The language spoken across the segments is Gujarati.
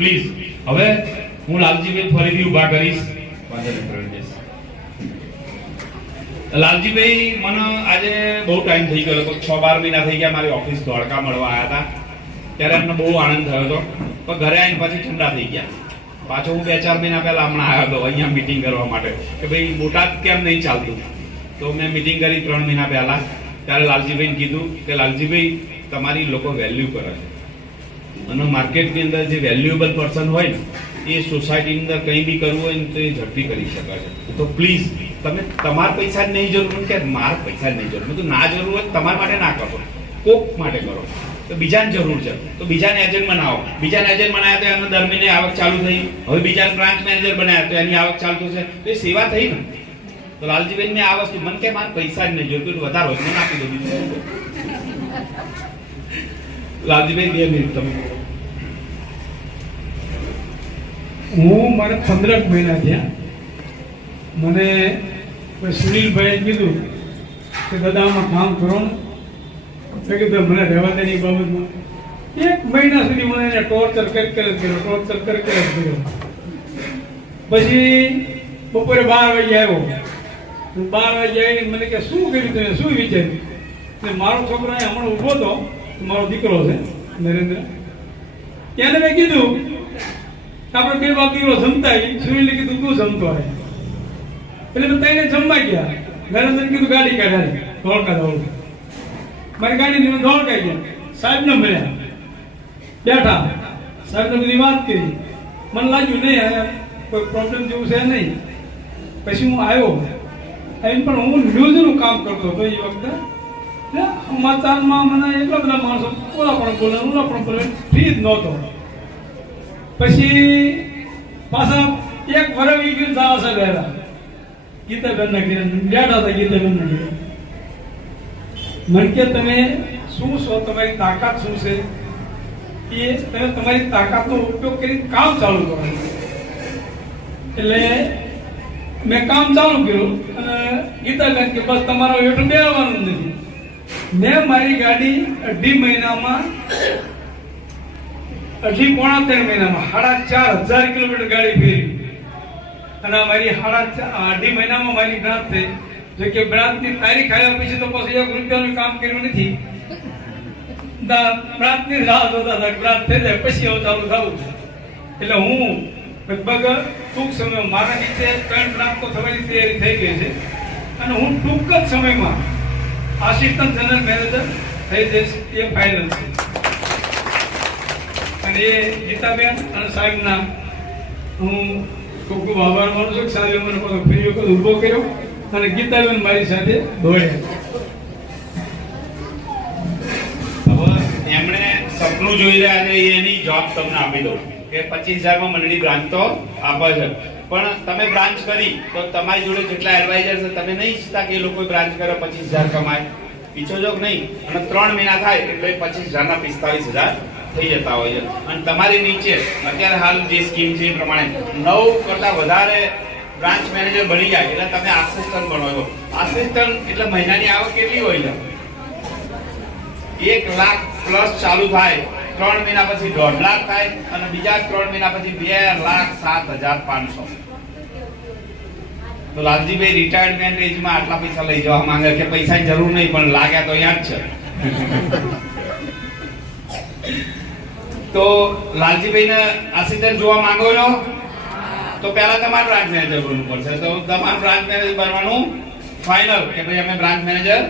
પ્લીઝ. હવે હું લાલજીભાઈ ફરીથી ઊભા કરીશ. લાલજીભાઈ મને આજે બહુ ટાઈમ થઈ ગયો હતો, 6-12 મહિના થઈ ગયા મારી ઓફિસ ધોળકા મળવા આવ્યા હતા. ત્યારે એમને બહુ આનંદ થયો હતો, પણ ઘરે આવીને પછી ઠંડા થઈ ગયા. પાછો હું 2-4 મહિના પહેલા હમણાં આવ્યો હતો અહીંયા મીટિંગ કરવા માટે કે ભાઈ બોટાદ કેમ નહીં ચાલતું. તો મેં મીટિંગ કરી 3 મહિના પહેલા. ત્યારે લાલજીભાઈને કીધું કે લાલજીભાઈ તમારી લોકો વેલ્યુ કરે છે, અને માર્કેટની અંદર જે વેલ્યુએબલ પર્સન હોય ને એ સોસાયટીની અંદર કંઈ બી કરવું હોય ને તો એ ઝડપી કરી શકે છે. તો પ્લીઝ તમે તમારા પૈસા જ નહીં જરૂર કે મારા પૈસા જ નહીં જરૂર, તો ના જરૂર હોય તમારા માટે ના કરો, કોક માટે કરો. તો બીજાને જરૂર છે તો બીજાને એજન્ટ બનાવો. બીજાને એજન્ટ બનાવ્યા તો એનો દર મહિને આવક ચાલુ થઈ. હવે બીજાને બ્રાન્ચ મેનેજર બનાવ્યા તો એની આવક ચાલુ થશે. તો એ સેવા થઈ ને. તો લાલજીભાઈ ને આ વસ્તુ મને કે મારે પૈસા જ નહીં જોયું, વધારે હોય મને આપી દો. લાલજીભાઈ 2 મિનિટ તમે. હું મારે 15 મહિના થયા. મને સુનિલભાઈએ કીધું કે દાદા આમાં કામ કરો ને. મેં કીધું મને રહેવા દેની બાબતમાં 1 મહિના સુધી મને એને ટોર્ચર કરી કર્યો. પછી બપોરે 12 વાગે આવ્યો. 12 વાગે આવીને મને કે શું કર્યું તમે, શું વિચાર્યું? મારો છોકરો હમણાં ઊભો હતો, મારો દીકરો છે નરેન્દ્ર. એને મેં કીધું આપણે 2 બાપ દીકરો જમતા. સુનિલે કીધું તું જમતો આવે એટલે મેં તઈને જમવા ગયા. નરેન્દ્ર કીધું ગાડી કાઢે ધોળકા દોડ. મારી ગાડી ધોળકા ગયા. સાહેબને મળ્યા, બેઠા. સાહેબને બધી વાત કરી. મને લાગ્યું નહીં કોઈ પ્રોબ્લેમ જેવું છે નહીં. પછી હું આવ્યો. આવીને પણ હું ન્યૂઝનું કામ કરતો હતો એ વખતે. સમાચારમાં મને એટલા બધા માણસો ઓલા પણ બોલે ફ્રી જ નહોતો. પછી પાછા 1 વર્ષ ઈ ગયું સારા રહેલા ગીતાબેનના ઘરે બેઠા હતા. ગીતાબેનના ઘરે મને કે તમે શું છો, તમારી તાકાત શું છે, એ તમે તમારી તાકાતનો ઉપયોગ કરી કામ ચાલુ કરો. એટલે મેં કામ ચાલુ કર્યું અને ગીતાબેન કે બસ તમારો હેઠું બેસવાનું નથી. મેં મારી ગાડી 2.5 મહિનામાં 2.5-3 મહિનામાં 4,500 કિલોમીટર ગાડી ફેરી. અને મારી 2.5 મહિનામાં મારી બ્રાન્ચ થઈ. જો કે બ્રાન્ચની તારીખ આવ્યા પછી તો પછી 1 રૂપિયાનું કામ કર્યું નથી. બ્રાન્ચની રાહ જોતા હતા બ્રાન્ચ થઈ જાય પછી હવે ચાલુ થવું. એટલે હું લગભગ ટૂંક સમયમાં મારા નીચે 3 બ્રાન્ચ તો થવાની તૈયારી થઈ ગઈ છે. અને હું ટૂંક જ સમયમાં આસિસ્ટન્ટ જનરલ મેનેજર થઈ જઈશ એ ફાઇનલ છે. અને એ ગીતાબેન અને સાહેબના હું ખૂબ ખૂબ આભાર માનું છું કે સાહેબે મને ફરી વખત ઊભો કર્યો અને ગીતાબેન મારી સાથે દોડ્યા. હવે એમણે સપનું જોઈ રહ્યા છે એની જોબ તમને આપી દઉં કે 25,000માં મંડળી બ્રાન્ચ તો આપે છે. પણ તમે બ્રાન્ચ કરી તો તમારી જોડે જેટલા એડવાઇઝર છે તમે નહીં ઈચ્છતા કે એ લોકો બ્રાન્ચ કરે 25,000 કમાય? ઈચ્છો છો કે નહીં? અને 3 મહિના થાય એટલે 25,000ના 45,000 થઈ જતા હોય છે. અને તમારી નીચે અત્યારે હાલ જે સ્કીમ છે એ પ્રમાણે 9 કરતા વધારે બ્રાન્ચ મેનેજર બની જાય એટલે તમે આસિસ્ટન્ટ બનો છો. આસિસ્ટન્ટ એટલે મહિનાની આવક કેટલી હોય છે? 1 લાખ પ્લસ ચાલુ થાય, 3 મહિના પછી 1.5 લાખ થાય અને બીજા 3 મહિના પછી 2,07,500. તો લાલજીભાઈ રિટાયરમેન્ટ એજમાં આટલા પૈસા લઈ જવા માંગે કે પૈસાની જરૂર નહીં પણ લાગ્યા તો અહીંયા જ છે. તો લાલજીભાઈને આસિસ્ટન્ટ જોવા માંગો છો તો પહેલા તમારે બ્રાન્ચ મેનેજર બનવું પડશે. તો તમારું બ્રાન્ચ મેનેજર બનવાનું ફાઇનલ કે ભાઈ અમે બ્રાન્ચ મેનેજર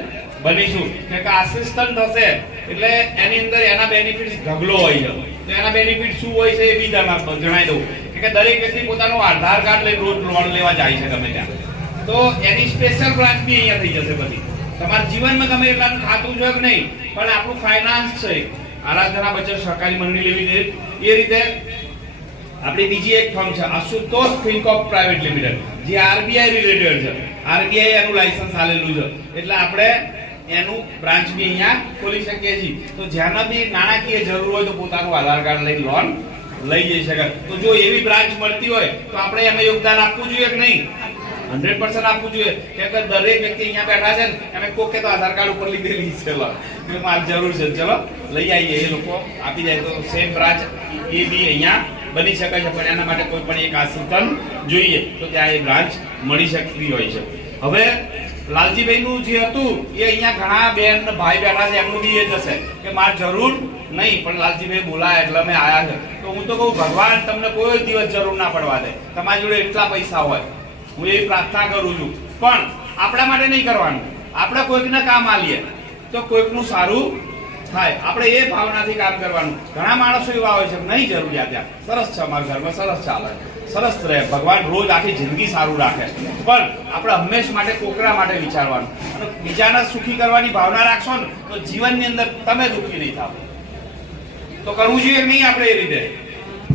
બનીશું. કે આસિસ્ટન્ટ થશે એટલે એની અંદર એના બેનિફિટ્સ ઢગલો હોય છે. તો એના બેનિફિટ શું હોય છે એ બી તમને જણાવી દઉં કે દરેક વ્યક્તિ પોતાનું આધાર કાર્ડ લઈને રોજ લોન લેવા જાય છે ગમે ત્યાં. તો એની સ્પેશિયલ બ્રાન્ચ બી અહીંયા થઈ જશે બધી. તમારા જીવનમાં ગમે એટલાનું ખાતું છે કે નહીં પણ આપણું ફાઇનાન્સ છે આરાધના બચત સહકારી મંડળી લેવી જોઈએ. એ રીતે આપણી બીજી એક ફર્મ છે આશુતોષ ફિનકોર્પ પ્રાઇવેટ લિમિટેડ જે આરબીઆઈ રિલેટેડ છે. આરબીઆઈ એનું લાયસન્સ આલેલું છે એટલે આપણે એનું બ્રાન્ચ બી અહીંયા ખોલી શકીએ છીએ. તો જ્યાંના બી નાણાકીય જરૂર હોય તો પોતાનું આધાર કાર્ડ લઈ લોન લઈ જઈ શકાય. તો જો એવી બ્રાન્ચ મળતી હોય તો આપણે એમાં યોગદાન આપવું જોઈએ કે નહીં? 100% આપવું જોઈએ. કે દરેક વ્યક્તિ અહીંયા બેઠા છે ને એમે કોકે તો આધાર કાર્ડ ઉપર લીધેલી છે મારી જરૂર છે ચલો લઈ આવીએ. એ લોકો આપી જાય તો સેમ બ્રાન્ચ એ બી અહીંયા બની શકે છે, પણ એના માટે કોઈ પણ એક આશ્રિતન જોઈએ તો ત્યાં એ બ્રાન્ચ મળી શકતી હોય છે. હવે લાલજીભાઈનું જે હતું એ અહીંયા ઘણા બેન ભાઈ બેઠા છે, એમનું બી એ જ હશે કે મારે જરૂર નહીં, પણ લાલજીભાઈ બોલાય એટલે અમે આયા છે. તો હું તો કહું ભગવાન તમને કોઈ દિવસ જરૂર ના પડવા દે, તમારી જોડે એટલા પૈસા હોય, હું એવી પ્રાર્થના કરું છું. પણ આપણા માટે નહીં કરવાનું, આપણે કોઈકને કામ આલીએ તો કોઈકનું સારું થાય, આપણે એ ભાવનાથી કામ કરવાનું. ઘણા માણસો એવા હોય છે નહીં જરૂરિયાત, ત્યાં સરસ છે, અમારા ઘરમાં સરસ ચાલે, સરસ રહે, ભગવાન રોજ આખી જિંદગી સારું રાખે, પણ આપણે હંમેશ માટે કોકરા માટે વિચારવાનું અને બીજાને સુખી કરવાની ભાવના રાખશો ને તો જીવનની અંદર તમે દુઃખી નહીં થાવ. તો કરવું જોઈએ નહીં આપણે એ રીતે.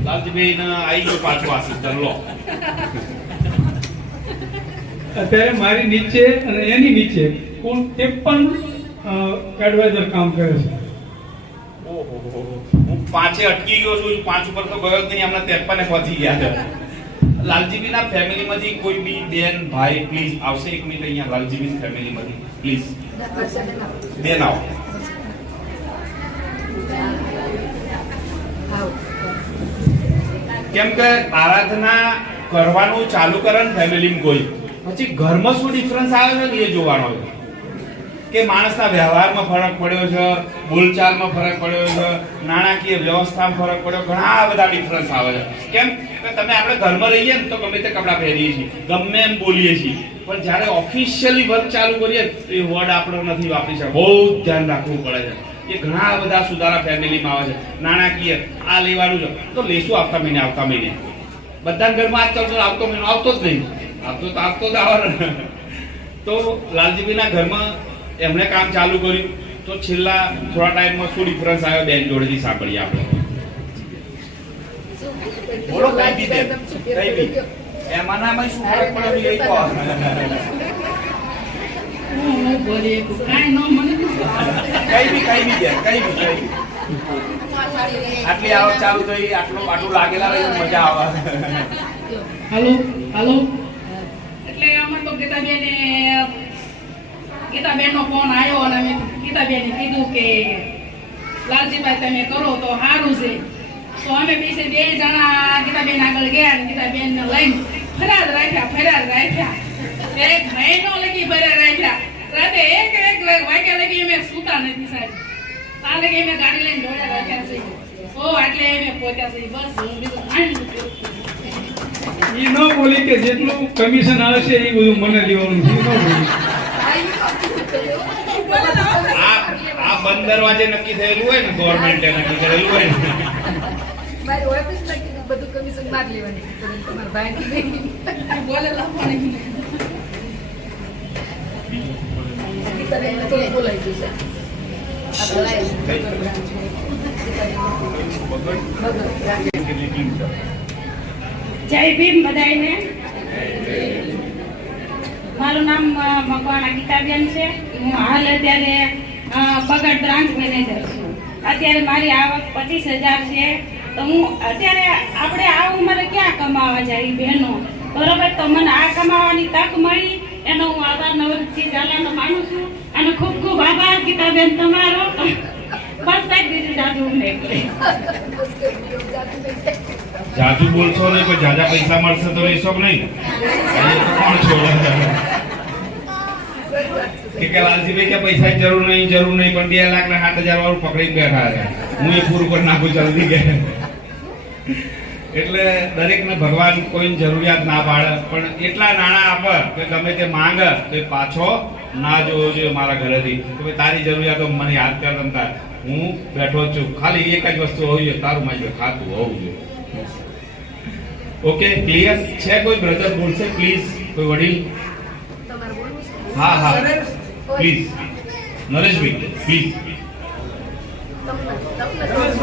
લાલજીભાઈ આવી ગયો પાછું આશીષ લો. અત્યારે મારી નીચે અને એની નીચે કુલ 53 એડવાઇઝર કામ કરે છે. ઓહો, હું 5 અટકી ગયો છું, 5 ઉપર તો ગયો જ નહીં, હમણાં 53 પહોંચી ગયા છે. લાલજીભાઈના ફેમિલીમાંથી કોઈ બી બેન ભાઈ પ્લીઝ આવશે એક મિનિટ અહીંયા. લાલજીભાઈ ફેમિલીમાંથી પ્લીઝ બેન આવો. કેમ કે આરાધના કરવાનું ચાલુ કરે ને ફેમિલીમાં કોઈ, પછી ઘરમાં શું ડિફરન્સ આવે છે ને એ જોવાનો છે. કે માણસના વ્યવહારમાં ફરક પડ્યો છે, બોલચાલમાં ફરક પડ્યો છે, નાણાકીય વ્યવસ્થામાં ફરક પડ્યો, ઘણા બધા ડિફરન્સ આવે છે. કેમ કે તમે આપણે ઘરમાં રહીએ ને તો ગમે તે કપડાં પહેરીએ છીએ, ગમે એમ બોલીએ છીએ, પણ જ્યારે ઓફિશિયલી વર્ક ચાલુ કરીએ તો એ વર્ડ આપણે નથી વાપરી શકતા, બહુ ધ્યાન રાખવું પડે છે. એ ઘણા બધા સુધારા ફેમિલીમાં આવે છે. નાણાકીય આ લેવાનું છે તો લેશું આવતા મહિને, બધા ઘરમાં આજકાલ તો આવતો મહિનો આવતો જ નહીં, આવતો જ આવે. તો લાલજીભાઈના ઘરમાં એમણે કામ ચાલુ કર્યું તો છેલ્લા થોડા ટાઈમમાં શું ડિફરન્સ આવ્યો બેન જોડેથી સાંભળીએ આપણે. બોલો કઈ બી બેન, કઈ બી એમાંનામાં શું ફરક પડ્યો એ કહો. કઈ બી બેન, કઈ બી આટલી આવક ચાલુ થઈ, આટલું લાગેલા રહી મજા આવે. હાલો એટલે અમે તો ગીતાબેન નો ફોન આવ્યો અને અમે ગીતાબેને કીધું કે લાલજીભાઈ તમે કરો તો સારું છે. તો અમે પીછે 2 જણા ગીતાબેન આગળ ગયા અને ગીતાબેન ને લઈને ફરાર રાખ્યા 1 મહિનો લગી ફરાર રાખ્યા. રાતે 1 વાગ્યા લગી અમે સૂતા નથી સાહેબ. આ લગી અમે ગાડી લઈને દોડ્યા રાખ્યા છે. એટલે અમે પહોંચ્યા છે. બસ હું બીજું કાંઈ એ ન બોલી કે જેટલું કમિશન આવે છે એ બધું મને દેવાનું છે. આ બંધ દરવાજે નક્કી થયેલું હોય ને, ગવર્મેન્ટે નક્કી કરેલું હોય ને. મારી ઓફિસ નક્કી બધું કમિશન માર લેવાની તમારા ભાઈ બોલે લખવાની તો બોલાઈ જશે. જય ભીમ બધાયને. મારું નામ મકવાણા ગીતાબેન છે. હું હાલ અત્યારે બગડ બ્રાન્ચ મેનેજર છું. અત્યારે મારી આવક 25,000 છે. તો હું અત્યારે આપણે આ ઉંમરે ક્યાં કમાવા જાય બહેનો, બરોબર? તો મને આ કમાવાની તક મળી એનો હું આભાર નવરજી ઝાલાનો માનું છું. અને ખૂબ ખૂબ આભાર ગીતાબેન તમારો. બસ સાહેબ બીજું જાદુ નહીં કરે. જાજુ બોલશો નહીં, પણ જાજા પૈસા મળશે તો લેશો નહીં. કોણ છો કે લાલજીભાઈ કે પૈસા જરૂર નહીં, પણ 2 લાખ ને 7,000 વાળું પકડીને બેઠા છે. હું એ પૂરું કરી નાખું જલ્દી કે. એટલે દરેકને ભગવાન કોઈની જરૂરિયાત ના પાડે, પણ એટલા નાણાં આપે કે ગમે તે માંગે તો પાછો ના જોવો જોઈએ મારા ઘરેથી. કે તારી જરૂરિયાતો મને યાદ કર તમતા, હું બેઠો જ છું. ખાલી એક જ વસ્તુ હોવી જોઈએ, તારું મારી ખાતું હોવું જોઈએ. ઓકે, ક્લિયર છે? કોઈ બ્રધર બોલશે પ્લીઝ, કોઈ વડીલ? તમારે બોલવું છે? હા પ્લીઝ, નરેશભાઈ પ્લીઝ. તમને